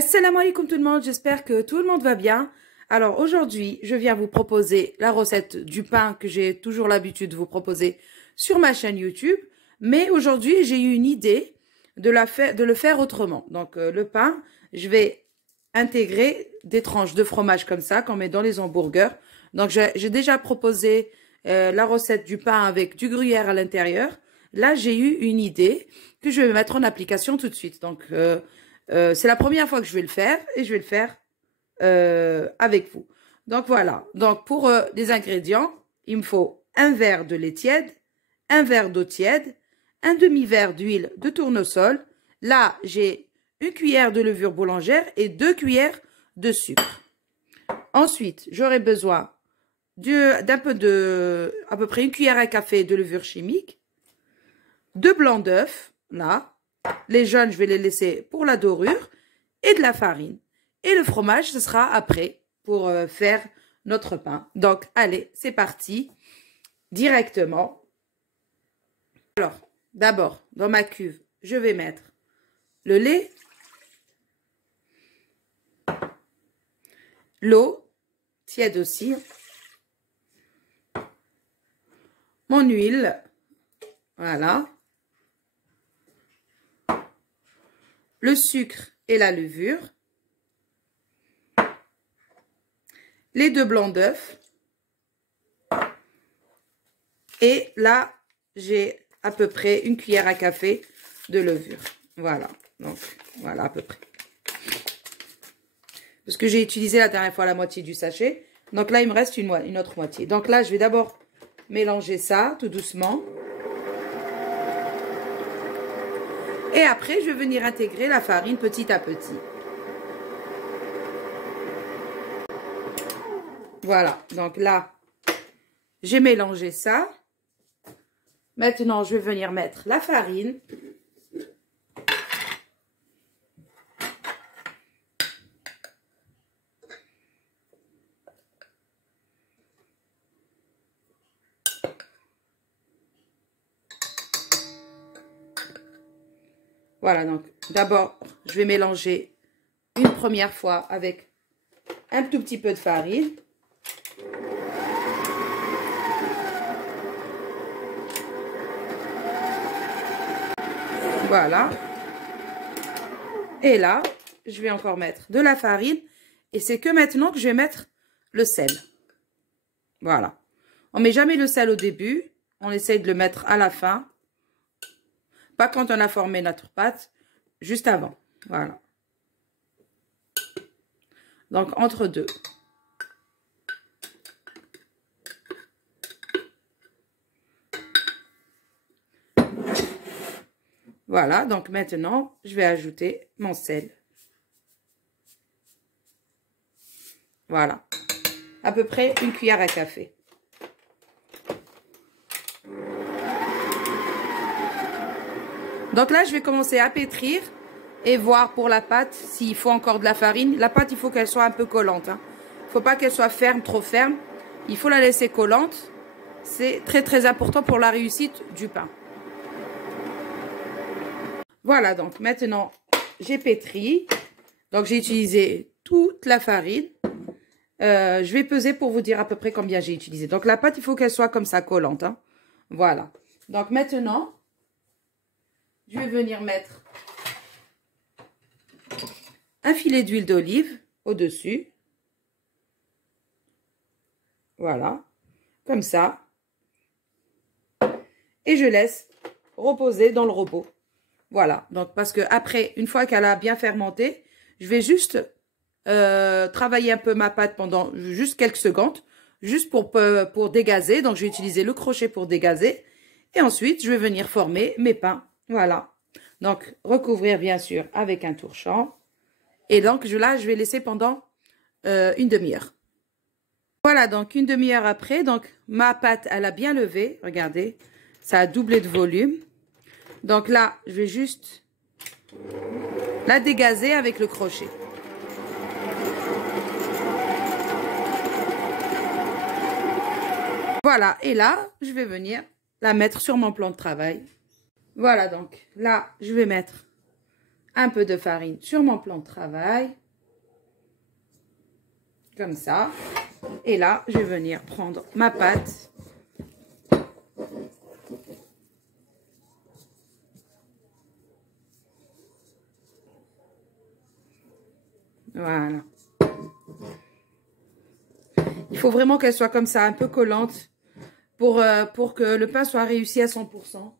Assalamu alaikum tout le monde, j'espère que tout le monde va bien. Alors aujourd'hui, je viens vous proposer la recette du pain que j'ai toujours l'habitude de vous proposer sur ma chaîne YouTube. Mais aujourd'hui, j'ai eu une idée de le faire autrement. Donc le pain, je vais intégrer des tranches de fromage comme ça, qu'on met dans les hamburgers. Donc j'ai déjà proposé la recette du pain avec du gruyère à l'intérieur. Là, j'ai eu une idée que je vais mettre en application tout de suite. Donc c'est la première fois que je vais le faire et je vais le faire avec vous. Donc voilà. Donc pour les ingrédients, il me faut un verre de lait tiède, un verre d'eau tiède, un demi-verre d'huile de tournesol. Là, j'ai une cuillère de levure boulangère et 2 cuillères de sucre. Ensuite, j'aurai besoin d'un peu de, à peu près une cuillère à café de levure chimique, 2 blancs d'œufs, là. Les jaunes, je vais les laisser pour la dorure et de la farine. Et le fromage, ce sera après pour faire notre pain. Donc, allez, c'est parti directement. Alors, d'abord, dans ma cuve, je vais mettre le lait, l'eau, tiède aussi, mon huile, voilà. Le sucre et la levure, les 2 blancs d'œufs, et là, j'ai à peu près une cuillère à café de levure. Voilà, donc voilà à peu près. Parce que j'ai utilisé la dernière fois la moitié du sachet, donc là, il me reste une autre moitié. Donc là, je vais d'abord mélanger ça tout doucement. Et après, je vais venir intégrer la farine petit à petit. Voilà, donc là, j'ai mélangé ça. Maintenant, je vais venir mettre la farine. Voilà, donc d'abord, je vais mélanger une première fois avec un tout petit peu de farine. Voilà. Et là, je vais encore mettre de la farine. Et c'est que maintenant que je vais mettre le sel. Voilà. On ne met jamais le sel au début. On essaye de le mettre à la fin. Pas quand on a formé notre pâte, juste avant. Voilà. Donc, entre deux. Voilà, donc maintenant, je vais ajouter mon sel. Voilà. À peu près une cuillère à café. Donc là, je vais commencer à pétrir et voir pour la pâte s'il faut encore de la farine. La pâte, il faut qu'elle soit un peu collante. Hein. Il ne faut pas qu'elle soit ferme, trop ferme. Il faut la laisser collante. C'est très, très important pour la réussite du pain. Voilà, donc maintenant, j'ai pétri. Donc, j'ai utilisé toute la farine. Je vais peser pour vous dire à peu près combien j'ai utilisé. Donc, la pâte, il faut qu'elle soit comme ça, collante. Hein. Voilà. Donc, maintenant, je vais venir mettre un filet d'huile d'olive au-dessus. Voilà. Comme ça. Et je laisse reposer dans le robot. Voilà. Donc, parce que après, une fois qu'elle a bien fermenté, je vais juste travailler un peu ma pâte pendant juste quelques secondes. Juste pour dégazer. Donc, je vais utiliser le crochet pour dégazer. Et ensuite, je vais venir former mes pains. Voilà. Donc, recouvrir bien sûr avec un torchon. Et donc, là, je vais laisser pendant une demi-heure. Voilà, donc une demi-heure après, donc ma pâte, elle a bien levé. Regardez, ça a doublé de volume. Donc là, je vais juste la dégazer avec le crochet. Voilà, et là, je vais venir la mettre sur mon plan de travail. Voilà, donc là, je vais mettre un peu de farine sur mon plan de travail. Comme ça. Et là, je vais venir prendre ma pâte. Voilà. Il faut vraiment qu'elle soit comme ça, un peu collante, pour que le pain soit réussi à 100%.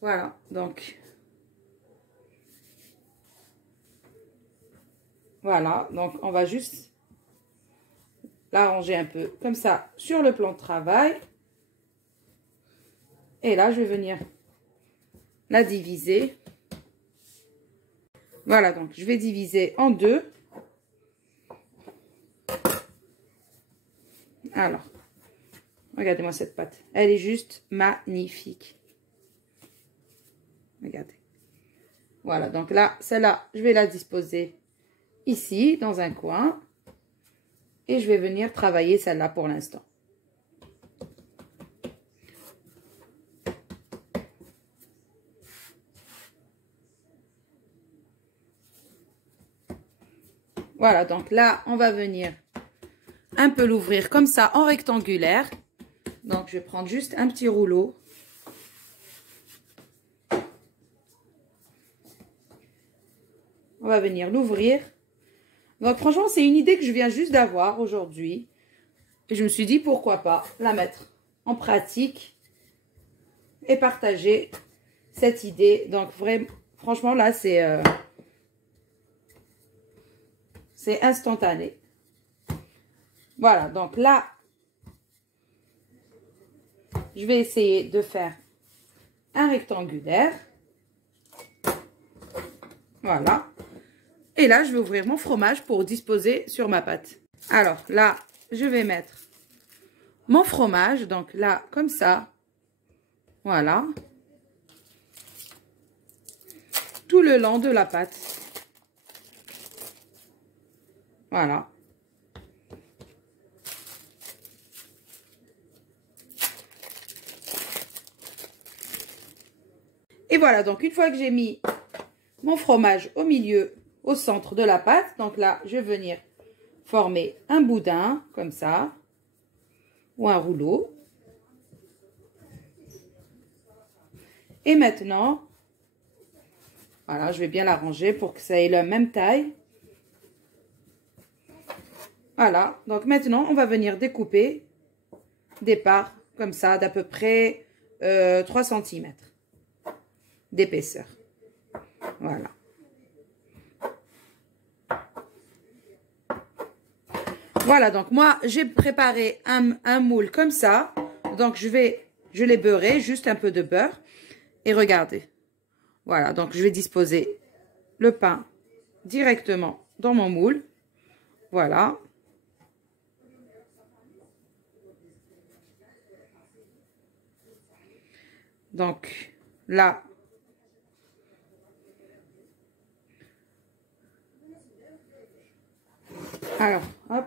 Voilà, donc. Voilà, donc on va juste l'arranger un peu comme ça sur le plan de travail. Et là, je vais venir la diviser. Voilà, donc je vais diviser en deux. Alors, regardez-moi cette pâte. Elle est juste magnifique. Regardez. Voilà, donc là, celle-là, je vais la disposer ici, dans un coin. Et je vais venir travailler celle-là pour l'instant. Voilà, donc là, on va venir un peu l'ouvrir comme ça en rectangulaire. Donc, je vais prendre juste un petit rouleau. On va venir l'ouvrir. Donc, franchement, c'est une idée que je viens juste d'avoir aujourd'hui. Et je me suis dit, pourquoi pas la mettre en pratique et partager cette idée. Donc, vraiment, franchement, là, c'est instantané. Voilà, donc là, je vais essayer de faire un rectangulaire. Voilà. Et là, je vais ouvrir mon fromage pour disposer sur ma pâte. Alors là, je vais mettre mon fromage. Donc là, comme ça. Voilà. Tout le long de la pâte. Voilà. Et voilà, donc une fois que j'ai mis mon fromage au milieu, au centre de la pâte, donc là, je vais venir former un boudin, comme ça, ou un rouleau. Et maintenant, voilà, je vais bien l'arranger pour que ça ait la même taille. Voilà, donc maintenant, on va venir découper des parts, comme ça, d'à peu près 3 cm d'épaisseur. Voilà. Voilà, donc moi, j'ai préparé un moule comme ça. Donc, je l'ai beurré, juste un peu de beurre. Et regardez. Voilà, donc je vais disposer le pain directement dans mon moule. Voilà. Donc, là, alors, hop.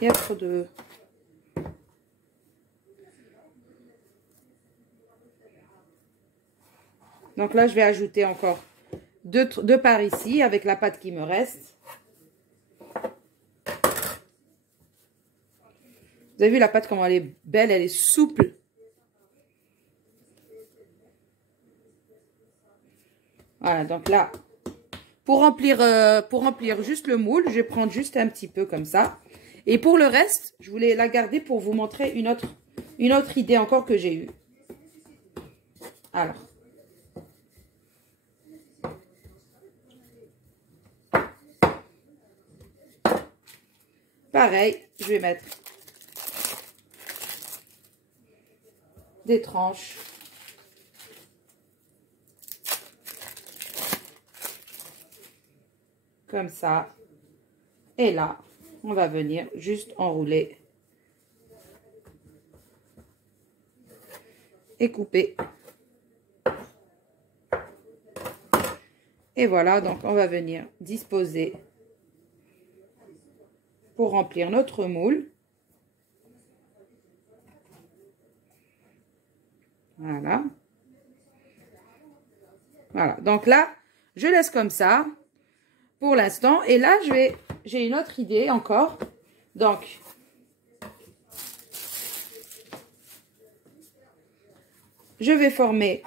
Il y a trop de... Donc là, je vais ajouter encore deux parts ici avec la pâte qui me reste. Vous avez vu la pâte, comment elle est belle, elle est souple. Voilà, donc là, pour remplir juste le moule, je vais prendre juste un petit peu comme ça. Et pour le reste, je voulais la garder pour vous montrer une autre idée encore que j'ai eue. Alors. Pareil, je vais mettre des tranches. Comme ça. Et là, on va venir juste enrouler. Et couper. Et voilà, donc on va venir disposer pour remplir notre moule. Voilà. Voilà, donc là, je laisse comme ça pour l'instant. Et là, j'ai une autre idée encore. Donc, je vais former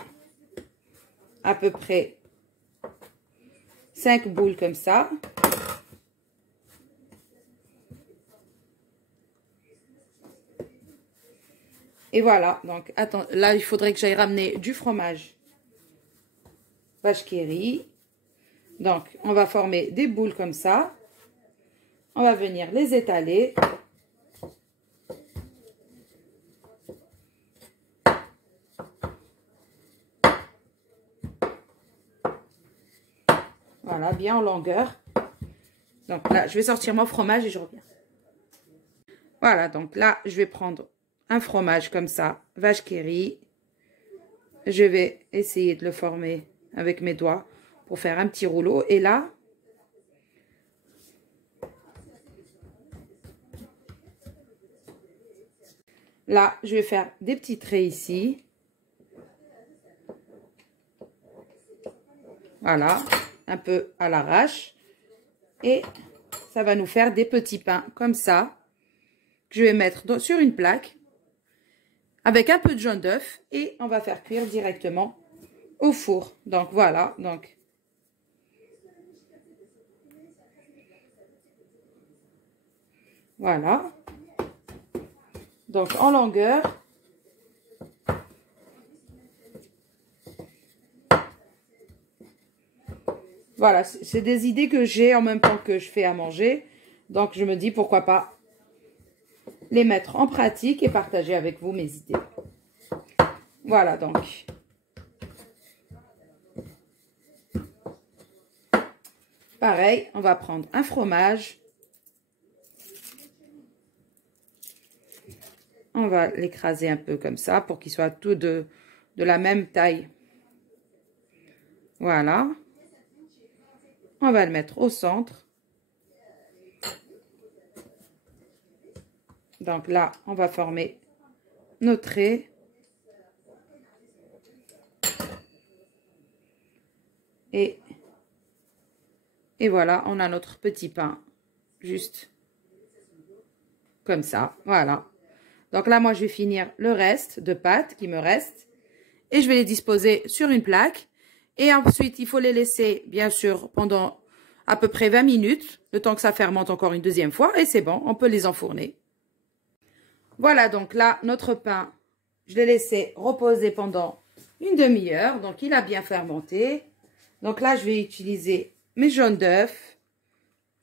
à peu près 5 boules comme ça. Et voilà, donc attends, là il faudrait que j'aille ramener du fromage vache qui rit. Donc on va former des boules comme ça. On va venir les étaler. Voilà, bien en longueur. Donc là, je vais sortir mon fromage et je reviens. Voilà, donc là, je vais prendre un fromage comme ça, vache qui rit. Je vais essayer de le former avec mes doigts pour faire un petit rouleau. Et là, je vais faire des petits traits ici. Voilà, un peu à l'arrache. Et ça va nous faire des petits pains comme ça, que je vais mettre sur une plaque avec un peu de jaune d'œuf et on va faire cuire directement au four. Donc voilà, donc voilà. Donc en longueur. Voilà, c'est des idées que j'ai en même temps que je fais à manger. Donc je me dis pourquoi pas les mettre en pratique et partager avec vous mes idées. Voilà donc. Pareil, on va prendre un fromage. On va l'écraser un peu comme ça pour qu'il soit tout de la même taille. Voilà. On va le mettre au centre. Donc là, on va former nos traits. Et voilà, on a notre petit pain. Juste comme ça. Voilà. Donc là, moi, je vais finir le reste de pâtes qui me reste. Et je vais les disposer sur une plaque. Et ensuite, il faut les laisser, bien sûr, pendant à peu près 20 minutes. Le temps que ça fermente encore une deuxième fois. Et c'est bon, on peut les enfourner. Voilà, donc là, notre pain, je l'ai laissé reposer pendant une demi-heure. Donc, il a bien fermenté. Donc là, je vais utiliser mes jaunes d'œufs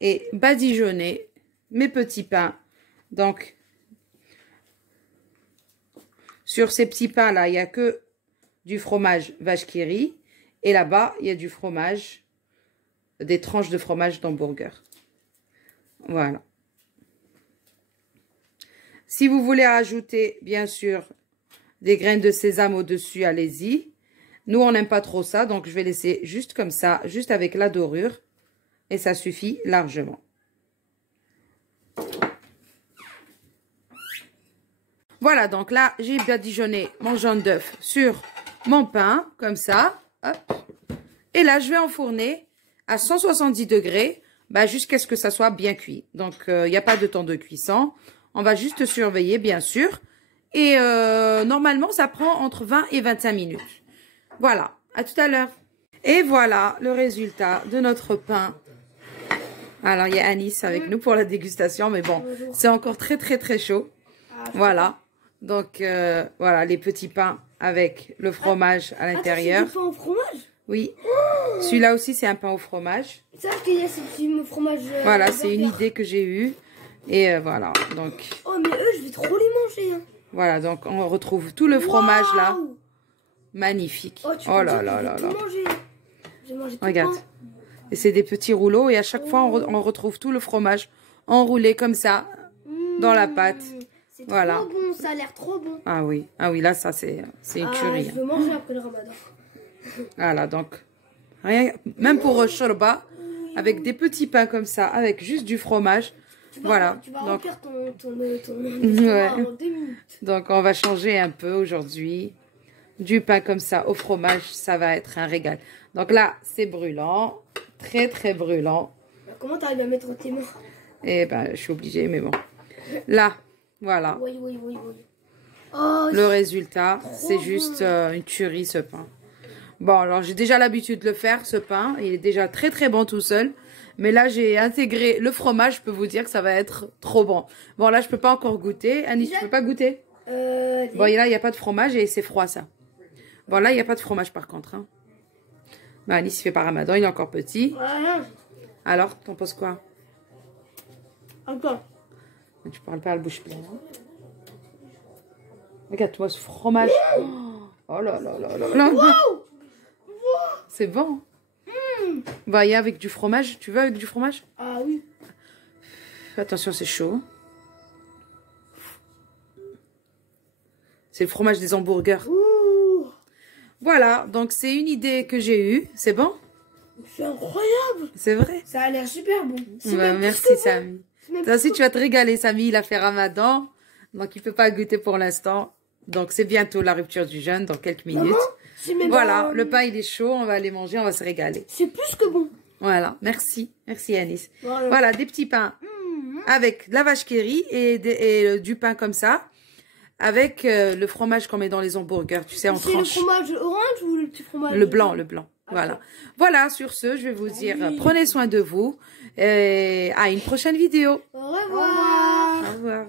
et badigeonner mes petits pains. Donc, sur ces petits pains-là, il n'y a que du fromage vache qui rit. Et là-bas, il y a du fromage, des tranches de fromage d'hamburger. Voilà. Si vous voulez rajouter, bien sûr, des graines de sésame au-dessus, allez-y. Nous, on n'aime pas trop ça, donc je vais laisser juste comme ça, juste avec la dorure. Et ça suffit largement. Voilà, donc là, j'ai badigeonné mon jaune d'œuf sur mon pain, comme ça. Hop. Et là, je vais enfourner à 170 degrés jusqu'à ce que ça soit bien cuit. Donc, il n'y a pas de temps de cuisson. On va juste surveiller, bien sûr. Et normalement, ça prend entre 20 et 25 minutes. Voilà, à tout à l'heure. Et voilà le résultat de notre pain. Alors, il y a Anis avec nous pour la dégustation, mais bon, c'est encore très, très, très chaud. Voilà. Donc, voilà, les petits pains avec le fromage à l'intérieur. C'est du pain au fromage? Oui. Celui-là aussi, c'est un pain au fromage. Ça, qu'il y a ce petit fromage. Voilà, c'est une idée que j'ai eue. Et voilà, donc... Oh, mais eux, je vais trop les manger. Hein. Voilà, donc on retrouve tout le fromage là. Magnifique. Oh là là là là. Regarde. Et c'est des petits rouleaux et à chaque fois, on retrouve tout le fromage enroulé comme ça dans la pâte. C'est voilà. Trop bon, ça a l'air trop bon. Ah oui, là, ça, c'est une tuerie. Je veux manger après le ramadan. Voilà, donc, rien, même pour shorba, avec des petits pains comme ça, avec juste du fromage. Voilà. Tu vas remplir ton ouais. En 2 minutes. Donc, on va changer un peu aujourd'hui. du pain comme ça au fromage, ça va être un régal. Donc là, c'est brûlant. Très, très brûlant. Comment tu arrives à mettre tes mains? Eh ben, je suis obligée, mais bon. Là, voilà. Oui. Oh, le résultat, c'est juste une tuerie, ce pain. Bon, alors j'ai déjà l'habitude de le faire, ce pain. Il est déjà très, très bon tout seul. Mais là, j'ai intégré le fromage. Je peux vous dire que ça va être trop bon. Bon, là, je peux pas encore goûter. Anis, tu peux pas goûter? Bon, là, il n'y a pas de fromage et c'est froid, ça. Bon, là, il n'y a pas de fromage, par contre. Hein. Bah, Anis, il fait pas ramadan. Il est encore petit. Ouais. Alors, t'en penses quoi? Encore. Tu parles pas à la bouche pleine. Hein. Regarde-toi ce fromage. Oh là là là là là. Wow. C'est bon. Bah, il y a avec du fromage. Tu veux avec du fromage? Ah oui. Attention, c'est chaud. C'est le fromage des hamburgers. Ouh. Voilà, donc c'est une idée que j'ai eue. C'est bon? C'est incroyable. C'est vrai? Ça a l'air super bon. Ouais, merci, Samy. Toi aussi, tu vas te régaler, Samy. Il a fait ramadan. Donc, il ne peut pas goûter pour l'instant. Donc, c'est bientôt la rupture du jeûne, dans quelques minutes. Voilà, le pain, il est chaud. On va aller manger, on va se régaler. C'est plus que bon. Voilà, merci. Merci, Anis. Voilà, voilà des petits pains avec de la vache qui rit et du pain comme ça. Avec le fromage qu'on met dans les hamburgers, tu sais, en tranches. C'est le fromage orange ou le petit fromage? Le blanc, le blanc. Voilà. Voilà, sur ce, je vais vous dire, prenez soin de vous. Et à une prochaine vidéo. Au revoir. Au revoir.